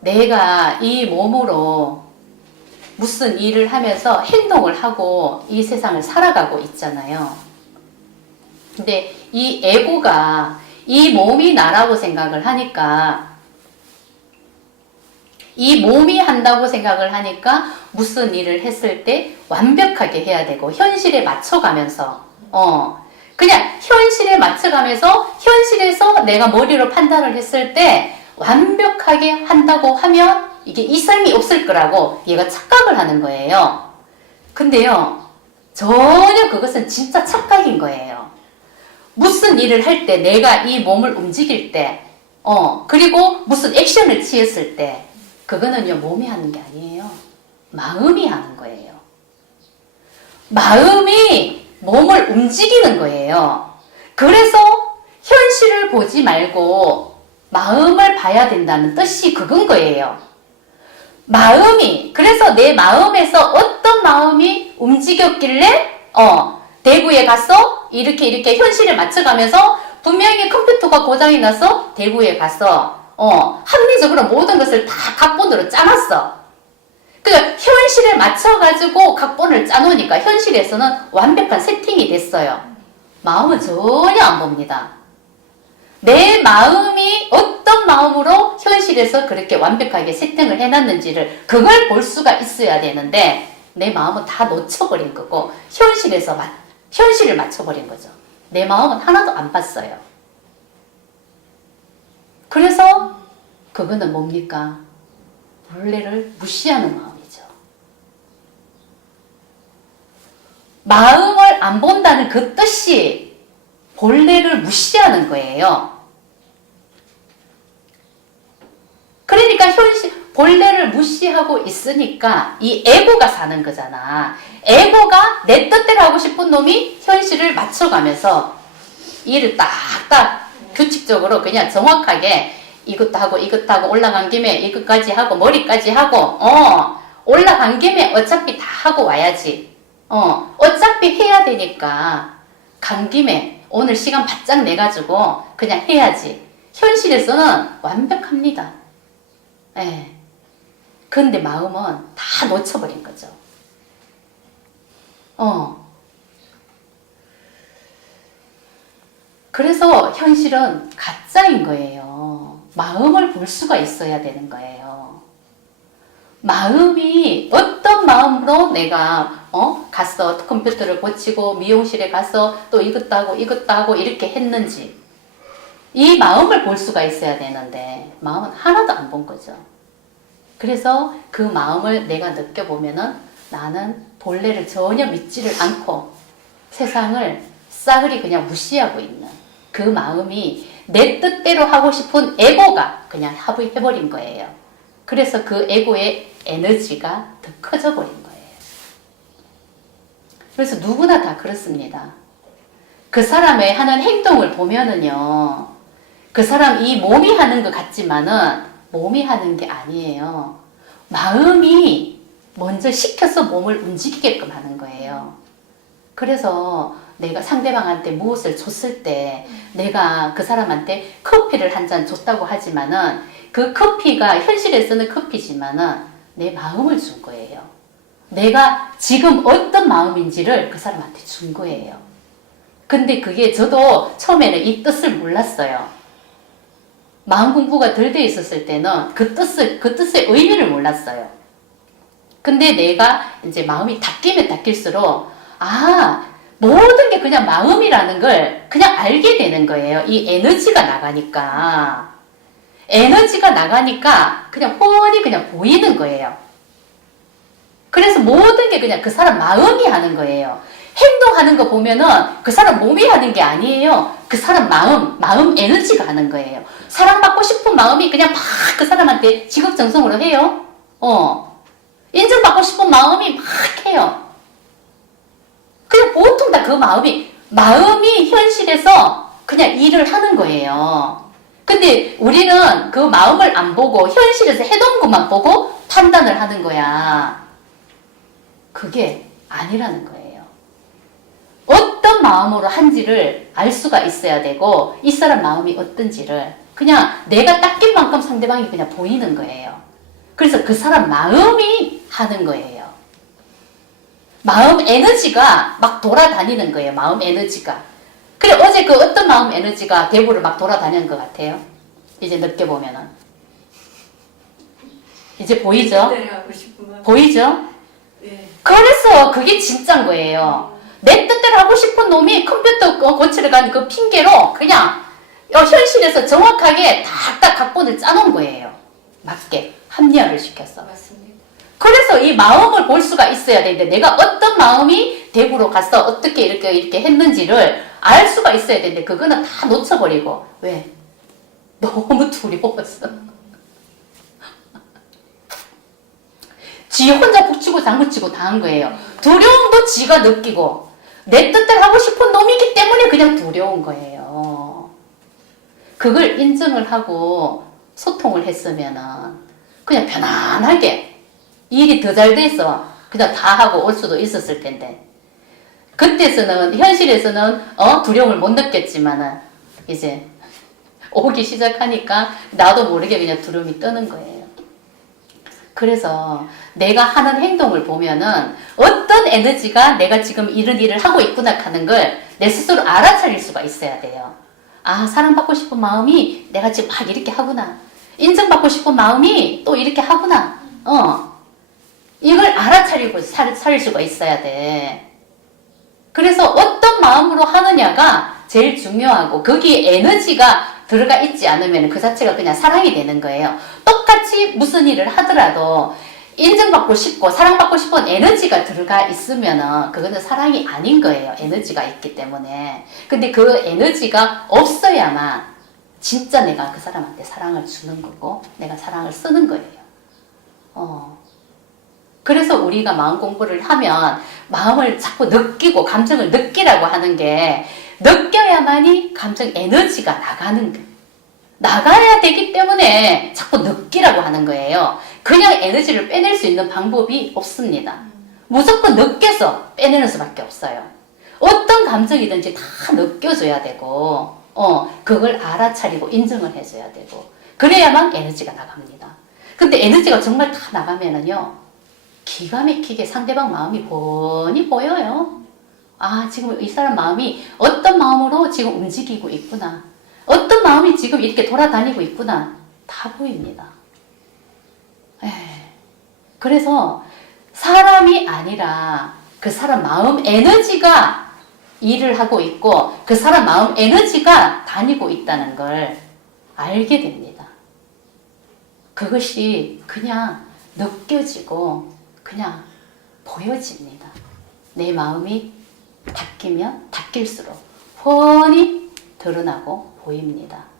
내가 이 몸으로 무슨 일을 하면서 행동을 하고 이 세상을 살아가고 있잖아요. 근데 이 에고가 이 몸이 나라고 생각을 하니까 이 몸이 한다고 생각을 하니까 무슨 일을 했을 때 완벽하게 해야 되고 현실에 맞춰가면서 어 그냥 현실에 맞춰가면서 현실에서 내가 머리로 판단을 했을 때 완벽하게 한다고 하면 이게 이상이 없을 거라고 얘가 착각을 하는 거예요. 근데요 전혀 그것은 진짜 착각인 거예요. 무슨 일을 할 때 내가 이 몸을 움직일 때 어, 그리고 무슨 액션을 취했을 때 그거는요 몸이 하는 게 아니에요. 마음이 하는 거예요. 마음이 몸을 움직이는 거예요. 그래서 현실을 보지 말고 마음을 봐야 된다는 뜻이 그건 거예요. 마음이 그래서 내 마음에서 어떤 마음이 움직였길래 어 대구에 갔어 이렇게 이렇게 현실에 맞춰가면서 분명히 컴퓨터가 고장이 나서 대구에 갔어 어 합리적으로 모든 것을 다 각본으로 짜놨어. 그 현실에 맞춰가지고 각본을 짜놓으니까 현실에서는 완벽한 세팅이 됐어요. 마음은 전혀 안 봅니다 내 마음이 어떤 마음으로 현실에서 그렇게 완벽하게 세팅을 해놨는지를 그걸 볼 수가 있어야 되는데 내 마음은 다 놓쳐버린 거고 현실에서 마, 현실을 맞춰버린 거죠. 내 마음은 하나도 안 봤어요. 그래서 그거는 뭡니까? 본래를 무시하는 마음이죠. 마음을 안 본다는 그 뜻이 본래를 무시하는 거예요. 그러니까 현실, 본래를 무시하고 있으니까 이 에고가 사는 거잖아. 에고가 내 뜻대로 하고 싶은 놈이 현실을 맞춰가면서 일을 딱딱 규칙적으로 그냥 정확하게 이것도 하고 이것도 하고 올라간 김에 이것까지 하고 머리까지 하고 어 올라간 김에 어차피 다 하고 와야지. 어 어차피 해야 되니까 간 김에 오늘 시간 바짝 내가지고 그냥 해야지. 현실에서는 완벽합니다. 예. 근데 마음은 다 놓쳐버린 거죠. 어. 그래서 현실은 가짜인 거예요. 마음을 볼 수가 있어야 되는 거예요. 마음이 어떤 마음으로 내가 어 갔어 컴퓨터를 고치고 미용실에 가서 또 이것도 하고 이것도 하고 이렇게 했는지 이 마음을 볼 수가 있어야 되는데 마음은 하나도 안 본 거죠. 그래서 그 마음을 내가 느껴보면은 나는 본래를 전혀 믿지를 않고 세상을 싸그리 그냥 무시하고 있는 그 마음이 내 뜻대로 하고 싶은 에고가 그냥 합의해버린 거예요. 그래서 그 에고의 에너지가 더 커져 버린 거예요. 그래서 누구나 다 그렇습니다. 그 사람의 하는 행동을 보면은요, 그 사람 이 몸이 하는 것 같지만은 몸이 하는 게 아니에요. 마음이 먼저 시켜서 몸을 움직이게끔 하는 거예요. 그래서 내가 상대방한테 무엇을 줬을 때 내가 그 사람한테 커피를 한 잔 줬다고 하지만은 그 커피가 현실에서는 커피지만은 내 마음을 준 거예요. 내가 지금 어떤 마음인지를 그 사람한테 준 거예요. 근데 그게 저도 처음에는 이 뜻을 몰랐어요. 마음 공부가 덜 돼 있었을 때는 그 뜻을, 그 뜻의 의미를 몰랐어요. 근데 내가 이제 마음이 닦이면 닦일수록, 아, 모든 게 그냥 마음이라는 걸 그냥 알게 되는 거예요. 이 에너지가 나가니까. 에너지가 나가니까 그냥 훤히 그냥 보이는 거예요. 그래서 모든 게 그냥 그 사람 마음이 하는 거예요. 행동하는 거 보면은 그 사람 몸이 하는 게 아니에요. 그 사람 마음, 마음 에너지가 하는 거예요. 사랑받고 싶은 마음이 그냥 막 그 사람한테 지극정성으로 해요. 어. 인정받고 싶은 마음이 막 해요. 그냥 보통 다 그 마음이, 마음이 현실에서 그냥 일을 하는 거예요. 근데 우리는 그 마음을 안 보고 현실에서 해놓은 것만 보고 판단을 하는 거야. 그게 아니라는 거예요. 어떤 마음으로 한지를 알 수가 있어야 되고 이 사람 마음이 어떤지를 그냥 내가 닦인 만큼 상대방이 그냥 보이는 거예요. 그래서 그 사람 마음이 하는 거예요. 마음 에너지가 막 돌아다니는 거예요. 마음 에너지가. 그래 어제 그 어떤 마음 에너지가 대구를 막 돌아다니는 것 같아요. 이제 늦게 보면은 이제 보이죠? 마음. 보이죠? 예. 그래서 그게 진짜인 거예요. 내 뜻대로 하고 싶은 놈이 컴퓨터 거- 고치러 가는 그 핑계로 그냥 어, 현실에서 정확하게 딱딱 각본을 짜놓은 거예요. 맞게 합리화를 시켰어. 맞습니다. 그래서 이 마음을 볼 수가 있어야 되는데 내가 어떤 마음이 대구로 갔어 어떻게 이렇게 이렇게 했는지를 알 수가 있어야 되는데 그거는 다 놓쳐버리고 왜 너무 두려웠어. 지 혼자 북치고 장구치고 다 한 거예요. 두려움도 지가 느끼고 내 뜻대로 하고 싶은 놈이기 때문에 그냥 두려운 거예요. 그걸 인정을 하고 소통을 했으면은 그냥 편안하게 일이 더 잘 돼서 그냥 다 하고 올 수도 있었을 텐데 그때서는 현실에서는 어 두려움을 못 느꼈지만은 이제 오기 시작하니까 나도 모르게 그냥 두려움이 뜨는 거예요. 그래서 내가 하는 행동을 보면은 어떤 에너지가 내가 지금 이런 일을 하고 있구나 하는 걸 내 스스로 알아차릴 수가 있어야 돼요. 아, 사랑받고 싶은 마음이 내가 지금 막 이렇게 하구나. 인정받고 싶은 마음이 또 이렇게 하구나. 어. 이걸 알아차리고 살, 살 수가 있어야 돼. 그래서 어떤 마음으로 하느냐가 제일 중요하고 거기에 에너지가 들어가 있지 않으면 그 자체가 그냥 사랑이 되는 거예요. 똑같이 무슨 일을 하더라도 인정받고 싶고 사랑받고 싶은 에너지가 들어가 있으면은 그거는 사랑이 아닌 거예요. 에너지가 있기 때문에. 근데 그 에너지가 없어야만 진짜 내가 그 사람한테 사랑을 주는 거고 내가 사랑을 쓰는 거예요. 어. 그래서 우리가 마음 공부를 하면 마음을 자꾸 느끼고 감정을 느끼라고 하는 게 느껴야만이 감정 에너지가 나가는 거 나가야 되기 때문에 자꾸 느끼라고 하는 거예요. 그냥 에너지를 빼낼 수 있는 방법이 없습니다. 무조건 느껴서 빼내는 수밖에 없어요. 어떤 감정이든지 다 느껴줘야 되고, 어, 그걸 알아차리고 인정을 해줘야 되고, 그래야만 에너지가 나갑니다. 근데 에너지가 정말 다 나가면은요, 기가 막히게 상대방 마음이 뻔히 보여요. 아, 지금 이 사람 마음이 어떤 마음으로 지금 움직이고 있구나. 어떤 마음이 지금 이렇게 돌아다니고 있구나. 다 보입니다. 에 그래서 사람이 아니라 그 사람 마음 에너지가 일을 하고 있고 그 사람 마음 에너지가 다니고 있다는 걸 알게 됩니다. 그것이 그냥 느껴지고 그냥 보여집니다. 내 마음이 바뀌면 바뀔수록 훤히 드러나고 보입니다. 네.